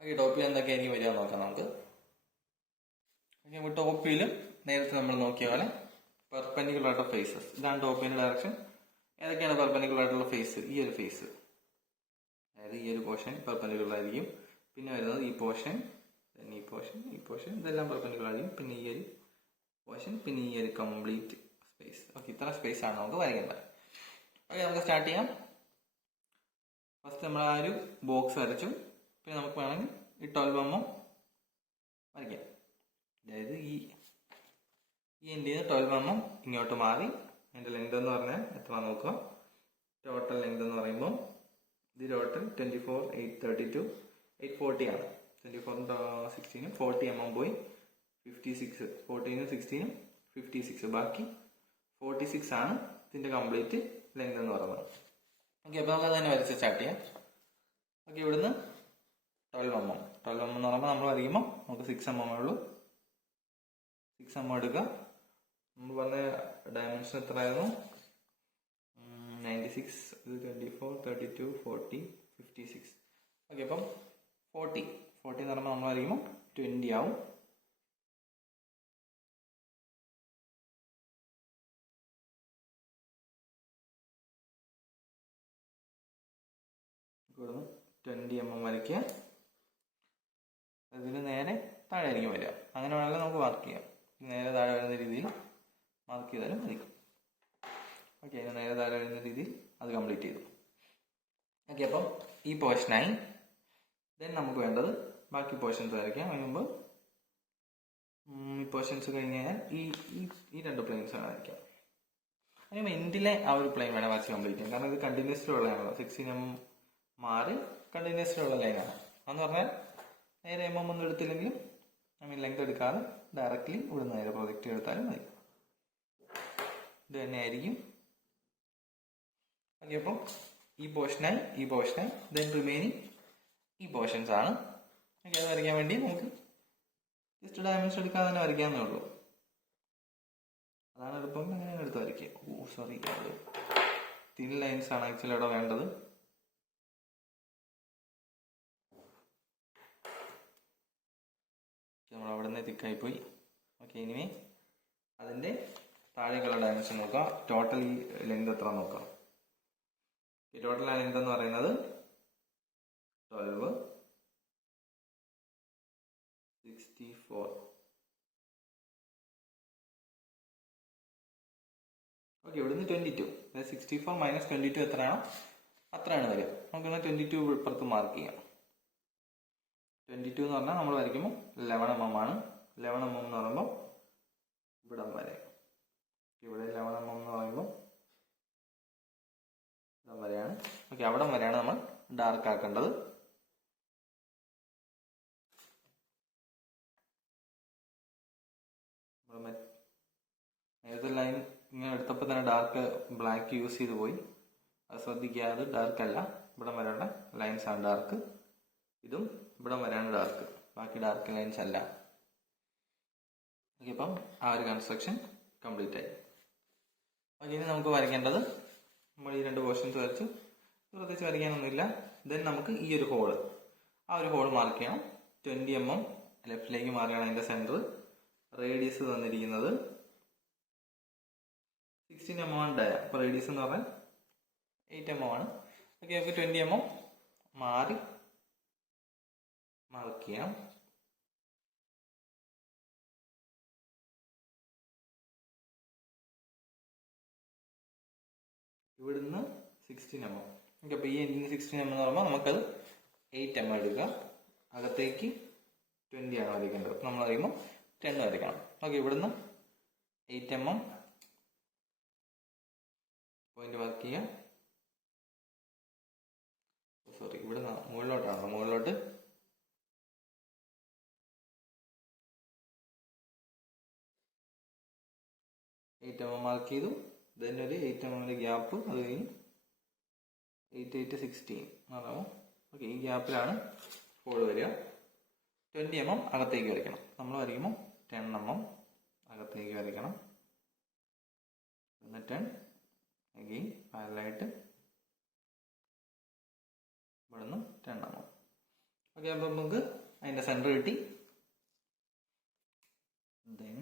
ഓക്കെ, ടോപ്പിൽ എന്തൊക്കെയായിരിക്കും വരിക നോക്കാം നമുക്ക്. ഓക്കെ, അപ്പോൾ ടോപ്പിലും നേരത്തെ നമ്മൾ നോക്കിയ പോലെ പെർപെൻഡിക്കുലർ ആയിട്ടുള്ള ഫേസസ്. ഇതാണ് ടോപ്പിൻ്റെ ഡയറക്ഷൻ. ഏതൊക്കെയാണ് പെർപെൻഡിക്കുലർ ആയിട്ടുള്ള ഫേസ്? ഈ ഒരു ഫേസ്, അതായത് ഈ ഒരു പോർഷൻ പെർപെൻഡിക്കുലർ ആയിരിക്കും. പിന്നെ വരുന്നത് ഈ പോർഷൻ, ഈ പോർഷൻ, ഈ പോർഷൻ, ഇതെല്ലാം പെർപെൻഡിക്കുലർ ആയിരിക്കും. പിന്നെ ഈ ഒരു പോർഷൻ, പിന്നെ ഈ ഒരു കംപ്ലീറ്റ് സ്പേസ്. ഓക്കെ, ഇത്ര സ്പേസ് ആണ് നമുക്ക് വരയ്ക്കേണ്ടത്. ഓക്കെ, നമുക്ക് സ്റ്റാർട്ട് ചെയ്യാം. ഫസ്റ്റ് നമ്മൾ ആ ഒരു ബോക്സ് വരച്ചു. പിന്നെ നമുക്ക് വേണമെങ്കിൽ ഈ 12 mm വരയ്ക്കാം. അതായത് ഈ എൻ്റെ 12 mm ഇങ്ങോട്ട് മാറി. അതിൻ്റെ ലെങ്ത് എന്ന് പറഞ്ഞാൽ എത്ര നോക്കുക. ടോട്ടൽ ലെങ്ത് എന്ന് പറയുമ്പോൾ ഇത് ടോട്ടൽ 24, 832, 840 ആണ്. 24, 16, 40 mm പോയി 56, 14, 16, 56, ബാക്കി 46 ആണ് ഇതിൻ്റെ കംപ്ലീറ്റ് ലെങ്ത് എന്ന് പറയുന്നത്. ഓക്കെ, അപ്പോൾ നമുക്ക് തന്നെ വരച്ച് സ്റ്റാർട്ട് ചെയ്യാം. ഓക്കെ, ഇവിടുന്ന് 12 mm എന്ന് പറയുമ്പോൾ നമ്മൾ വരയ്ക്കുമ്പോൾ നമുക്ക് 6 mm ഉള്ളൂ. 6 mm എടുക്കുക. നമ്മൾ പറഞ്ഞ ഡയമെൻഷൻ എത്രയായിരുന്നു? 96, ഇത് 24, 32, 40, 56. ഓക്കെ, അപ്പം 40 എന്ന് പറയുമ്പോൾ നമ്മൾ വരയ്ക്കുമ്പോൾ 20 ആവും. ഇവിടുന്ന് 20 mm വരയ്ക്കുക. അതിന് നേരെ താഴെ ആയിരിക്കും വരിക. അങ്ങനെ വേണമെങ്കിൽ നമുക്ക് മാർക്ക് ചെയ്യാം. നേരെ താഴെ വരുന്ന രീതിയിൽ മാർക്ക് ചെയ്താലും മതി. ഓക്കെ, അതിന് നേരെ താഴെ വരുന്ന രീതിയിൽ അത് കംപ്ലീറ്റ് ചെയ്തു. ഓക്കെ, അപ്പം ഈ പോർഷനായി. ദെൻ നമുക്ക് വേണ്ടത് ബാക്കി പോർഷൻസ് വരയ്ക്കാം. അതിന് മുമ്പ് ഈ പോർഷൻസ് കഴിഞ്ഞ് കഴിഞ്ഞാൽ ഈ രണ്ട് പ്ലെയിൻസ് വരയ്ക്കാം. അതിന് എൻഡിലെ ആ ഒരു പ്ലെയിൻ വേണം വരച്ച് കംപ്ലീറ്റ് ചെയ്യാം. കാരണം ഇത് കണ്ടിന്യൂസിലുള്ള 16 mm മാറി കണ്ടിന്യൂസിലുള്ള ലൈനാണ്. എന്ന് പറഞ്ഞാൽ നേരെ mm ഒന്നും എടുത്തില്ലെങ്കിലും ലെങ്ത് എടുക്കാതെ ഡയറക്റ്റ്ലി ഇവിടെ നേരെ പ്രൊജക്റ്റ് എടുത്താലും മതി. ഇത് തന്നെ ആയിരിക്കും. ഓക്കെ, അപ്പം ഈ പോർഷനായി ദെൻ റിമൈനിങ് ഈ പോർഷൻസ് ആണ്. ഓക്കെ, അത് വരയ്ക്കാൻ വേണ്ടി നമുക്ക് ജസ്റ്റ് ഡയമെൻഷൻ എടുക്കാതെ തന്നെ വരയ്ക്കാവുന്നേ ഉള്ളൂ. അതാണ് എളുപ്പം. അങ്ങനെ എടുത്ത് വരയ്ക്കുക. സോറി, തിൻ ലൈൻസ് ആണ് ആക്ച്വലി അവിടെ വേണ്ടത്. നമ്മൾ അവിടെ നിന്ന് തിക്കായി പോയി. ഓക്കെ, ഇനി അതിൻ്റെ താഴേക്കുള്ള ഡയമെൻഷൻ നോക്കുക. ടോട്ടൽ ഈ ലെങ്ത് എത്ര നോക്കാം. ഈ ടോട്ടൽ ലെങ്ത് എന്ന് പറയുന്നത് 12, 64. ഓക്കെ, ഇവിടുന്ന് 22. 64 മൈനസ് 22 എത്രയാണോ അത്രയാണ് വരിക. നമുക്കൊന്ന് 22 ഇപ്പുറത്ത് മാർക്ക് ചെയ്യാം. 22 എന്ന് പറഞ്ഞാൽ നമ്മൾ വരയ്ക്കുമ്പോൾ 11 mm ആണ്. 11 mm എന്ന് പറയുമ്പോൾ ഇവിടം വരെ. ഇവിടെ 11 mm എന്ന് പറയുമ്പോൾ ഇവിടം വരെയാണ്. ഓക്കെ, അവിടം വരെയാണ് നമ്മൾ ഡാർക്ക് ആക്കേണ്ടത്. നേരത്തെ ലൈൻ ഇങ്ങനെ എടുത്തപ്പോൾ തന്നെ ഡാർക്ക് ബ്ലാക്ക് യൂസ് ചെയ്ത് പോയി. അത് ശ്രദ്ധിക്കുക, അത് ഡാർക്ക് അല്ല. ഇവിടം വരെയുള്ള ലൈൻസ് ആണ് ഡാർക്ക്. ഇതും ഇവിടം വരെയാണ് ഡാർക്ക്. ബാക്കി ഡാർക്ക് ലൈൻസ് അല്ല. ഓക്കെ, അപ്പം ആ ഒരു കൺസ്ട്രക്ഷൻ കംപ്ലീറ്റ് ആയി. ഓക്കെ, ഇനി നമുക്ക് വരയ്ക്കേണ്ടത് നമ്മൾ ഈ രണ്ട് പോർഷൻസ് വരച്ചു. പ്രത്യേകിച്ച് വരയ്ക്കാനൊന്നുമില്ല. ദെൻ നമുക്ക് ഈ ഒരു ഹോള്, ആ ഒരു ഹോൾ മാർക്ക് ചെയ്യണം. 20 mm ലെഫ്റ്റിലേക്ക് മാറിയാണ് അതിൻ്റെ സെൻറ്റർ. റേഡിയസ് തന്നിരിക്കുന്നത് 16 mm ആണ് ഡയ. അപ്പോൾ റേഡിയസ് എന്ന് പറഞ്ഞാൽ 8 mm ആണ്. ഓക്കെ, നമുക്ക് 20 mm മാറി മാർക്ക് ചെയ്യാം. ഇവിടുന്ന് 16 mm. ഓക്കെ, അപ്പോൾ ഈ എൻഡിങ് 16 mm എന്ന് പറയുമ്പോൾ നമുക്കത് 8 mm എടുക്കുക. അകത്തേക്ക് 20 ആണ് വരയ്ക്കേണ്ടത്. നമ്മൾ വരയ്ക്കുമ്പോൾ 10 വരയ്ക്കണം. ഓക്കെ, ഇവിടുന്ന് 8 mm പോയിന്റ് വർക്ക് ചെയ്യാം. സോറി, ഇവിടുന്ന് മുകളിലോട്ടാണല്ലോ, മുകളിലോട്ട് 8 mm മാർക്ക് ചെയ്തു. ദെൻ ഒരു 8 mm ഗ്യാപ്പ്, അത് കഴിഞ്ഞ് 8, 8, 16 ആണോ? ഓക്കെ, ഈ ഗ്യാപ്പിലാണ് ഫോൾഡ് വരിക. 20 mm അകത്തേക്ക് വരയ്ക്കണം. നമ്മൾ വരയ്ക്കുമ്പോൾ 10 mm അകത്തേക്ക് വരയ്ക്കണം. പിന്നെ 10 അഗെയിൻ പാരലായിട്ട് ഇവിടുന്ന് 10 mm. ഓക്കെ, അപ്പം നമുക്ക് അതിൻ്റെ സെൻറ്റർ കിട്ടി. ദെൻ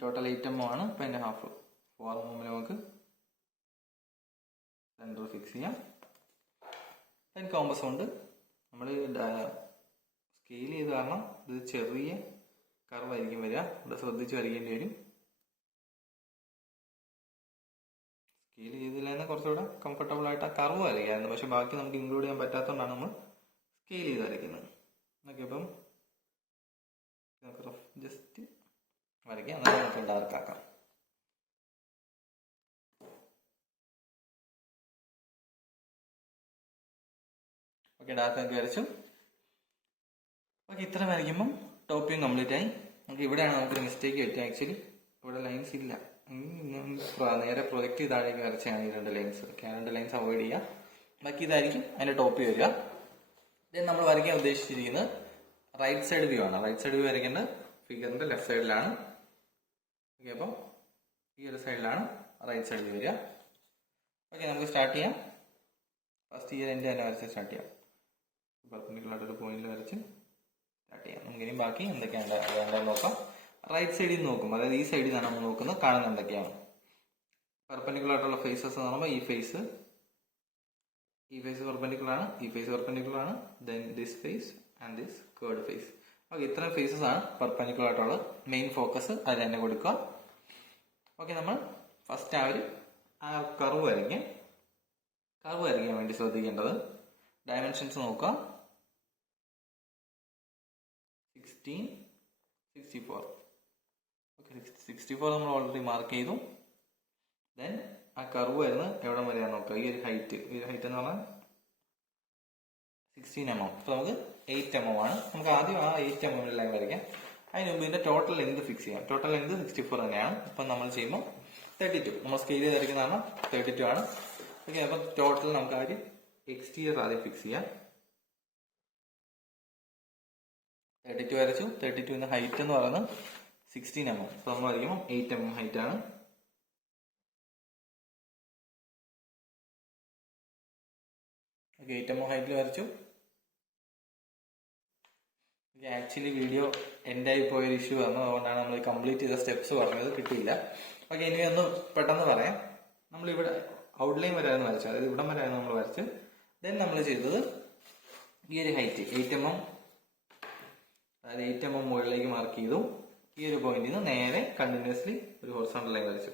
ടോട്ടൽ 8 mm ആണ്. ഇപ്പം അതിൻ്റെ ഹാഫ് 4 mm നമുക്ക് സെൻറ്റർ ഫിക്സ് ചെയ്യാം. ദെൻ കോമ്പസ് കൊണ്ട് നമ്മൾ സ്കെയിൽ ചെയ്ത് കാരണം ഇത് ചെറിയ കർവായിരിക്കും വരിക, ഇവിടെ ശ്രദ്ധിച്ച് വരയ്ക്കേണ്ടി വരും. സ്കെയിൽ ചെയ്തില്ലെങ്കിൽ കുറച്ചുകൂടെ കംഫർട്ടബിൾ ആയിട്ട് ആ കർവ് വരയ്ക്കായിരുന്നു, പക്ഷെ ബാക്കി നമുക്ക് ഇൻക്ലൂഡ് ചെയ്യാൻ പറ്റാത്തതുകൊണ്ടാണ് നമ്മൾ സ്കെയിൽ ചെയ്ത് വരയ്ക്കുന്നത്. ഓക്കെ, അപ്പം നമുക്ക് ജസ്റ്റ് വരയ്ക്കാം, എന്നാൽ നമുക്ക് ഡാർക്ക് ആക്കാം. ഓക്കെ, ഡാർക്ക് ആക്കി വരച്ചു. ഓക്കെ, ഇത്ര വരയ്ക്കുമ്പം ടോപ്പ് വ്യൂ കംപ്ലീറ്റ് ആയി. നമുക്ക് ഇവിടെയാണ് നമുക്കൊരു മിസ്റ്റേക്ക് പറ്റുക. ആക്ച്വലി ഇവിടെ ലൈൻസ് ഇല്ല, നേരെ പ്രൊജക്റ്റ് ചെയ്താഴേക്ക് വരച്ചാണ് ഈ 2 ലൈൻസ്. ഓക്കെ, ആ 2 ലൈൻസ് അവോയ്ഡ് ചെയ്യുക. ബാക്കി ഇതായിരിക്കും അതിൻ്റെ ടോപ്പ് വ്യൂ വരിക. ദെൻ നമ്മൾ വരയ്ക്കാൻ ഉദ്ദേശിച്ചിരിക്കുന്നത് റൈറ്റ് സൈഡ് വ്യൂ ആണ്. റൈറ്റ് സൈഡ് വ്യൂ വരയ്ക്കേണ്ടത് ഫിഗറിന്റെ ലെഫ്റ്റ് സൈഡിലാണ്. ഓക്കെ, അപ്പം ഈ ഒരു സൈഡിലാണ് റൈറ്റ് സൈഡ് വ്യൂ വരിക. ഓക്കെ, നമുക്ക് സ്റ്റാർട്ട് ചെയ്യാം. ഫസ്റ്റ് ഈ എൻ്റെ തന്നെ വരച്ച് സ്റ്റാർട്ട് ചെയ്യാം. പെർപെൻഡിക്കുലർ പോയിന്റിൽ വരച്ച് സ്റ്റാർട്ട് ചെയ്യാം. നമുക്കിനി ബാക്കി എന്തൊക്കെയാണ് വേണ്ടതെന്ന് നോക്കാം. റൈറ്റ് സൈഡിൽ നിന്ന് നോക്കും, അതായത് ഈ സൈഡിൽ നിന്നാണ് നമ്മൾ നോക്കുന്നത്. കാണുന്നത് എന്തൊക്കെയാണ് പെർപെൻഡിക്കുലർ ആയിട്ടുള്ള ഫേസസ് എന്ന് പറയുമ്പോൾ ഈ ഫേസ് പെർപെൻഡിക്കുലർ ആണ്, ഈ ഫേസ് പെർപെൻഡിക്കുലർ ആണ്, then this face and this curved face. Okay, ഇത്രയും ഫേസസ് ആണ് പെർപെൻഡിക്കുലർ ആയിട്ടുള്ള മെയിൻ ഫോക്കസ്, അതിൽ തന്നെ കൊടുക്കുക. ഓക്കെ, നമ്മൾ ഫസ്റ്റ് ആ കർവ് വരയ്ക്കാം. കർവ് വരയ്ക്കാൻ വേണ്ടി ശ്രദ്ധിക്കേണ്ടത് ഡയമെൻഷൻസ് നോക്കുക. 16, 64. ഓക്കെ, 64 നമ്മൾ ഓൾറെഡി മാർക്ക് ചെയ്തു. ദെൻ ആ കർവ് വരുന്നത് എവിടെ വരെയാണ് നോക്കുക. ഈ ഒരു ഹൈറ്റ് എന്ന് പറഞ്ഞാൽ 16 mm. അപ്പോൾ നമുക്ക് 8 mm ആണ്. നമുക്ക് ആദ്യം ആ 8 mm ലൈൻ വരയ്ക്കാം. അതിന് മുമ്പ് ഇതിന്റെ ടോട്ടൽ ലെങ്ത് ഫിക്സ് ചെയ്യാം. ടോട്ടൽ ലെങ്ത് 64 തന്നെയാണ്. അപ്പം നമ്മൾ ചെയ്യുമ്പോൾ 32, നമ്മൾ സ്കെയിൽ ചെയ്ത് വരയ്ക്കുന്നതാണ് 32 ആണ്. ഓക്കെ, അപ്പം ടോട്ടൽ നമുക്ക് ആദ്യം എക്സ്റ്റീരിയർ ആദ്യം ഫിക്സ് ചെയ്യാം. 32 വരച്ചു. 32 ഹൈറ്റ് എന്ന് പറയുന്നത് 16 mm. അപ്പോൾ നമ്മൾ വരയ്ക്കുമ്പോൾ 8 mm ഹൈറ്റ് ആണ്. ഓക്കെ, 8 mm ഹൈറ്റിൽ വരച്ചു. ആക്ച്വലി വീഡിയോ എൻഡായി പോയൊരു ഇഷ്യൂ വന്നു, അതുകൊണ്ടാണ് നമ്മൾ കംപ്ലീറ്റ് ചെയ്ത സ്റ്റെപ്സ് പറഞ്ഞത് കിട്ടിയില്ല. ഓക്കെ, ഇനി ഒന്ന് പെട്ടെന്ന് പറയാം. നമ്മളിവിടെ ഔട്ട്ലൈൻ വരെയായിരുന്നു വരച്ചത്, അതായത് ഇവിടം വരെയായിരുന്നു നമ്മൾ വരച്ച്. ദെൻ നമ്മൾ ചെയ്തത് ഈ ഒരു ഹൈറ്റ് 8 mm, അതായത് 8 mm മുകളിലേക്ക് മാർക്ക് ചെയ്തു. ഈ ഒരു പോയിന്റിൽ നിന്ന് നേരെ കണ്ടിന്യൂസ്ലി ഒരു ഹൊറിസോണ്ടൽ ലൈൻ വരച്ചു.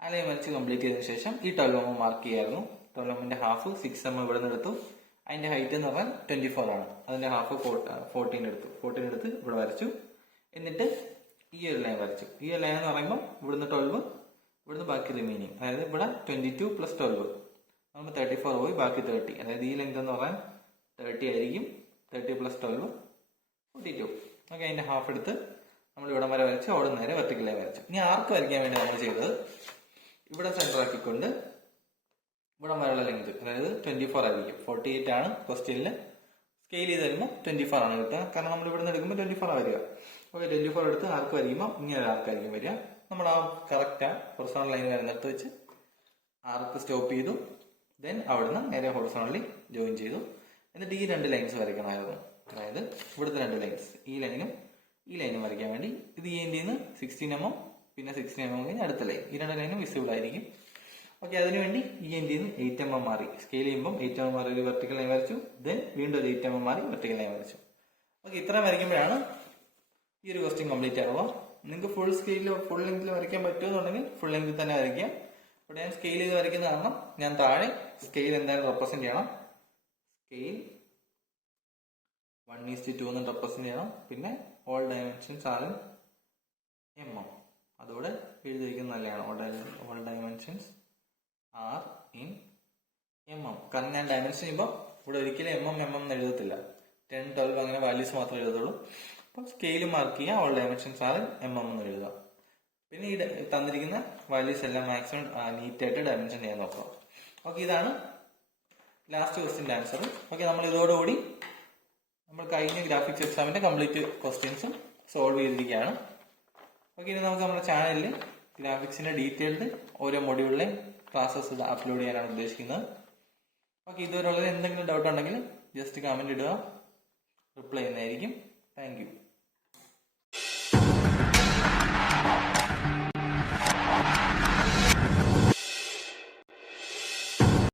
ആ ലൈൻ വരച്ച് കംപ്ലീറ്റ് ചെയ്തതിനു ശേഷം ഈ 12 mm മാർക്ക് ചെയ്യായിരുന്നു. 12 mm ഹാഫ് 6 mm ഇവിടെ നിന്ന് എടുത്തു. അതിന്റെ ഹൈറ്റ് എന്ന് പറഞ്ഞാൽ 24 ആണ്. അതിന്റെ ഹാഫ് 14 എടുത്ത് ഇവിടെ വരച്ചു. എന്നിട്ട് ഈ ഒരു ലൈൻ വരച്ചു. ഈ ഒരു ലൈൻ എന്ന് പറയുമ്പോൾ ഇവിടുന്ന് 12, ഇവിടുന്ന് ബാക്കി റിമൈനിങ്, അതായത് ഇവിടെ 22 + 12 നമ്മൾ 34 പോയി ബാക്കി 30. അതായത് ഈ ലെങ്ത് എന്ന് പറഞ്ഞാൽ 30 ആയിരിക്കും. 30 + 12 42. ഓക്കെ, അതിന്റെ ഹാഫ് എടുത്ത് നമ്മൾ ഇവിടെ വരെ വരച്ച് അവിടെ നേരെ വെർട്ടിക്കൽ ലൈൻ വരച്ചു. ഇനി ആർക്ക് വരയ്ക്കാൻ വേണ്ടി നമ്മൾ ചെയ്തത് ഇവിടെ സെന്റർ ആക്കിക്കൊണ്ട് ഇവിടെ വരെയുള്ള ലെങ്ത്, അതായത് 24 ആയിരിക്കും. 48 ആണ് ക്വസ്റ്റ്യനിൽ. സ്കെയിൽ ചെയ്ത് വരുമ്പോൾ 24 ആണ് കിട്ടുക, കാരണം നമ്മൾ ഇവിടെ നിന്ന് എടുക്കുമ്പോൾ 24 വരിക. ഓക്കെ, 24 എടുത്ത് ആർക്ക് വരയ്ക്കുമ്പോൾ ഇങ്ങനെ ഒരു ആർക്കായിരിക്കും വരിക. നമ്മൾ ആ കറക്റ്റ് ഹൊറിസോണ്ടൽ ലൈൻ വരുന്നിടത്ത് വെച്ച് ആർക്ക് സ്റ്റോപ്പ് ചെയ്തു. ദെൻ അവിടുന്ന് നേരെ ഹൊറിസോണ്ടലി ജോയിൻ ചെയ്തു. എന്നിട്ട് ഈ 2 ലൈൻസ് വരയ്ക്കണമായിരുന്നു, അതായത് ഇവിടുത്തെ 2 ലൈൻസ്, ഈ ലൈനും വരയ്ക്കാൻ വേണ്ടി. ഇത് ഈ എൻഡിൽ നിന്ന് 16 mm, പിന്നെ 16 mm കഴിഞ്ഞ് അടുത്ത ലൈൻ, ഈ 2 ലൈനും വിസിബിൾ ആയിരിക്കും. ഓക്കെ, അതിനുവേണ്ടി ഈ എൻഡിൽ നിന്ന് 8 mm മാറി സ്കെയിൽ ചെയ്യുമ്പോൾ 8 mm മാറി ഒരു വെർട്ടിക്കൽ ലൈൻ വരച്ചു. ദെൻ വീണ്ടും ഒരു 8 mm മാറി വെർട്ടിക്കൽ ലൈൻ വരച്ചു. ഓക്കെ, ഇത്രയും വരയ്ക്കുമ്പോഴാണ് ഈ ഒരു ക്വസ്റ്റ്യൻ കംപ്ലീറ്റ് ആവുക. നിങ്ങൾക്ക് ഫുൾ സ്കെയിലോ ഫുൾ ലെങ്തിൽ വരയ്ക്കാൻ പറ്റുമെന്നുണ്ടെങ്കിൽ ഫുൾ ലെങ്തിൽ തന്നെ വരയ്ക്കാം. ഇവിടെ ഞാൻ സ്കെയിൽ ചെയ്ത് വരയ്ക്കുന്ന കാരണം ഞാൻ താഴെ സ്കെയിൽ എന്തായാലും റെപ്രസെന്റ് ചെയ്യണം. സ്കെയിൽ 1:2 എന്ന് റെപ്രസെന്റ് ചെയ്യണം. പിന്നെ all dimensions are in mm. അതോടെ എഴുതിയിരിക്കുന്നത് നല്ലതാണ്. All dimensions are in mm. കാരണം ഞാൻ ഡയമെൻഷൻ ചെയ്യുമ്പോൾ ഇവിടെ ഒരിക്കലും mm എന്ന് എഴുതത്തില്ല. 10, 12 അങ്ങനെ വാല്യൂസ് മാത്രമേ എഴുതുള്ളൂ. അപ്പം സ്കെയിൽ മാർക്ക് ചെയ്യുക, all dimensions are in mm എന്ന് എഴുതുക. പിന്നെ ഈ തന്നിരിക്കുന്ന വാല്യൂസ് എല്ലാം മാക്സിമം നീറ്റായിട്ട് ഡയമെൻഷൻ ചെയ്യാൻ നോക്കുക. ഓക്കെ, ഇതാണ് ലാസ്റ്റ് ക്വസ്റ്റ്യൻ്റെ ആൻസർ. ഓക്കെ, നമ്മൾ ഇതോടുകൂടി നമ്മൾ കഴിഞ്ഞ ഗ്രാഫിക്സ് എക്സാമിന്റെ കംപ്ലീറ്റ് ക്വസ്റ്റ്യൻസും സോൾവ് ചെയ്തിരിക്കുകയാണ്. ഓക്കെ, ഇനി നമുക്ക് നമ്മുടെ ചാനലിൽ ഗ്രാഫിക്സിന്റെ ഡീറ്റെയിൽഡ് ഓരോ മൊഡ്യൂളിലെയും ക്ലാസ്സസ് അപ്ലോഡ് ചെയ്യാനാണ് ഉദ്ദേശിക്കുന്നത്. ഓക്കെ, ഇതുവരെയുള്ളത് എന്തെങ്കിലും ഡൗട്ട് ഉണ്ടെങ്കിൽ ജസ്റ്റ് കമന്റ് ഇടുക, റിപ്ലൈ ചെയ്യുന്നതായിരിക്കും. Thank you.